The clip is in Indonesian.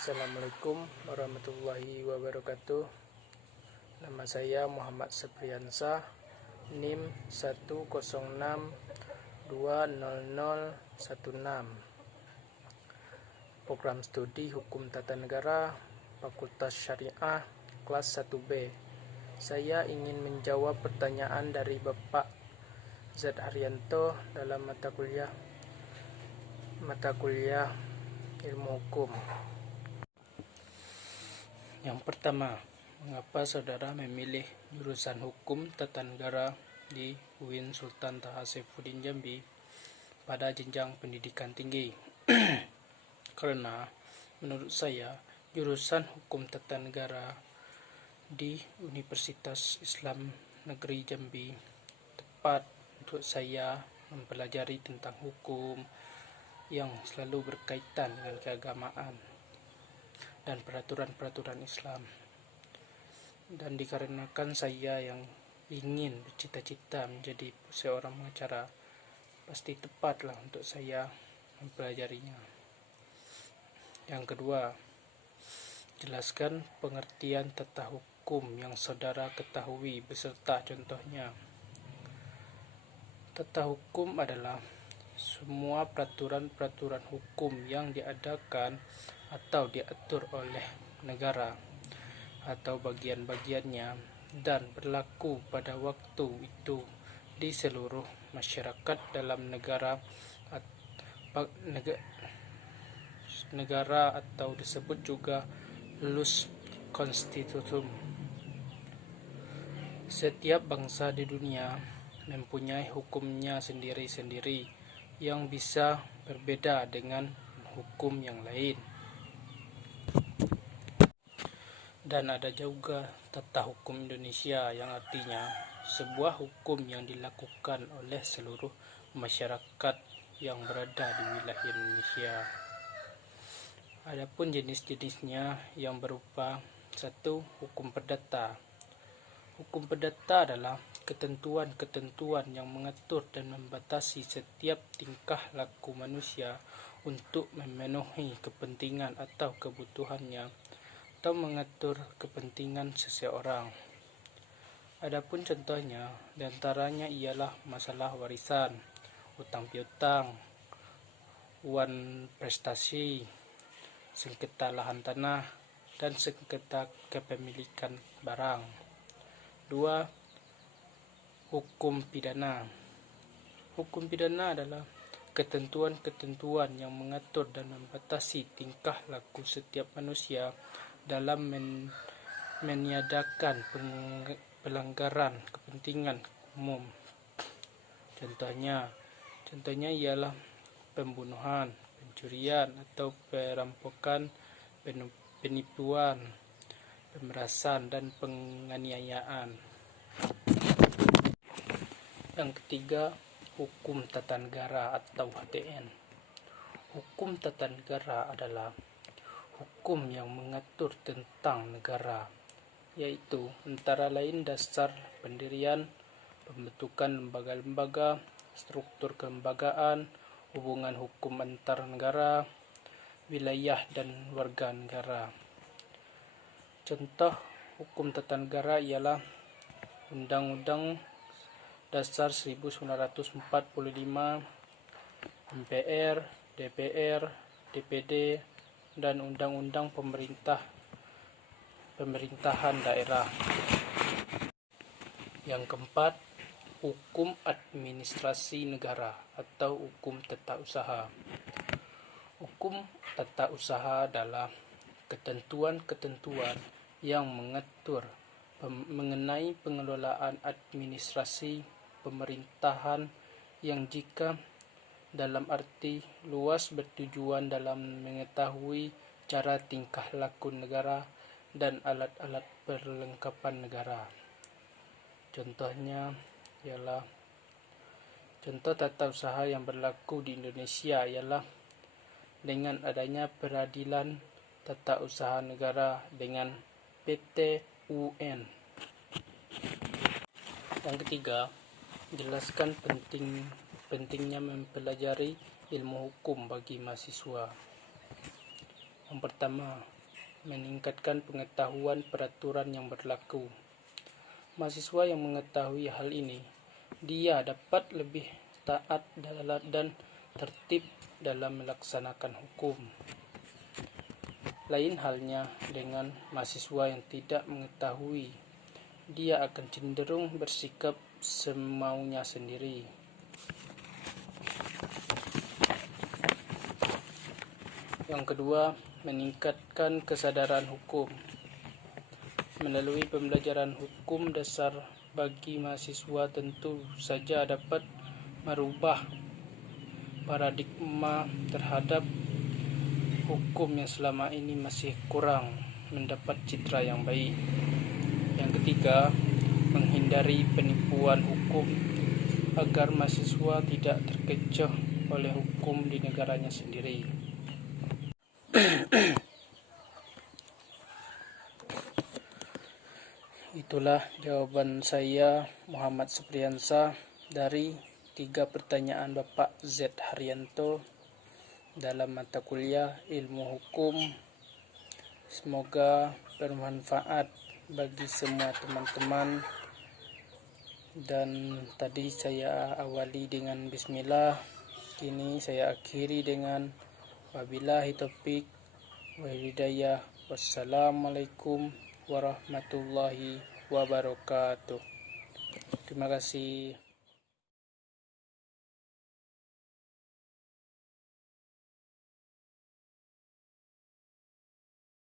Assalamualaikum warahmatullahi wabarakatuh. Nama saya Muhammad Sepriansa, NIM 106200016. Program Studi Hukum Tata Negara, Fakultas Syariah, kelas 1B. Saya ingin menjawab pertanyaan dari Bapak Z. Haryanto dalam mata kuliah Ilmu Hukum. Yang pertama, mengapa saudara memilih jurusan Hukum Tata Negara di UIN Sultan Taha Saifuddin Jambi pada jenjang pendidikan tinggi? Karena menurut saya, jurusan Hukum Tata Negara di Universitas Islam Negeri Jambi tepat untuk saya mempelajari tentang hukum yang selalu berkaitan dengan keagamaan dan peraturan-peraturan Islam. Dan dikarenakan saya yang ingin bercita-cita menjadi seorang pengacara, pasti tepatlah untuk saya mempelajarinya. Yang kedua, jelaskan pengertian tata hukum yang saudara ketahui beserta contohnya. Tata hukum adalah semua peraturan-peraturan hukum yang diadakan atau diatur oleh negara atau bagian-bagiannya dan berlaku pada waktu itu di seluruh masyarakat dalam negara atau disebut juga Ius Constitutum. Setiap bangsa di dunia mempunyai hukumnya sendiri-sendiri yang bisa berbeda dengan hukum yang lain. Dan ada juga tata hukum Indonesia yang artinya sebuah hukum yang dilakukan oleh seluruh masyarakat yang berada di wilayah Indonesia. Adapun jenis-jenisnya yang berupa 1. Hukum perdata. Hukum perdata adalah ketentuan-ketentuan yang mengatur dan membatasi setiap tingkah laku manusia untuk memenuhi kepentingan atau kebutuhannya atau mengatur kepentingan seseorang. Adapun contohnya, diantaranya ialah masalah warisan, utang piutang, uang prestasi, sengketa lahan tanah, dan sengketa kepemilikan barang. 2. Hukum pidana. Hukum pidana adalah ketentuan-ketentuan yang mengatur dan membatasi tingkah laku setiap manusia dalam meniadakan pelanggaran kepentingan umum. Contohnya ialah pembunuhan, pencurian atau perampokan, penipuan, pemerasan, dan penganiayaan. Yang ketiga, hukum tata negara atau HTN. Hukum tata negara adalah hukum yang mengatur tentang negara, yaitu antara lain dasar pendirian, pembentukan lembaga-lembaga, struktur kelembagaan, hubungan hukum antar negara, wilayah dan warga negara. Contoh hukum tata negara ialah Undang-Undang Dasar 1945, MPR, DPR, DPD, dan Undang-Undang Pemerintahan Daerah. Yang keempat, hukum administrasi negara atau hukum tata usaha. Hukum tata usaha adalah ketentuan-ketentuan yang mengatur mengenai pengelolaan administrasi pemerintahan yang jika dalam arti luas bertujuan dalam mengetahui cara tingkah laku negara dan alat-alat perlengkapan negara. Contohnya ialah contoh tata usaha yang berlaku di Indonesia ialah dengan adanya Peradilan Tata Usaha Negara dengan PT UN. Yang ketiga, jelaskan pentingnya mempelajari ilmu hukum bagi mahasiswa. Yang pertama, meningkatkan pengetahuan peraturan yang berlaku. Mahasiswa yang mengetahui hal ini, dia dapat lebih taat dan tertib dalam melaksanakan hukum. Lain halnya dengan mahasiswa yang tidak mengetahui, dia akan cenderung bersikap semaunya sendiri. Yang kedua, meningkatkan kesadaran hukum. Melalui pembelajaran hukum dasar bagi mahasiswa tentu saja dapat merubah paradigma terhadap hukum yang selama ini masih kurang mendapat citra yang baik. Yang ketiga, menghindari penipuan hukum agar mahasiswa tidak terkecoh oleh hukum di negaranya sendiri. Itulah jawaban saya, Muhammad Supriyansa, dari 3 pertanyaan Bapak Z. Haryanto dalam mata kuliah Ilmu Hukum. Semoga bermanfaat bagi semua teman-teman. Dan tadi saya awali dengan bismillah, kini saya akhiri dengan wabillahi taufik wa hidayah. Wassalamualaikum warahmatullahi wabarakatuh. Terima kasih.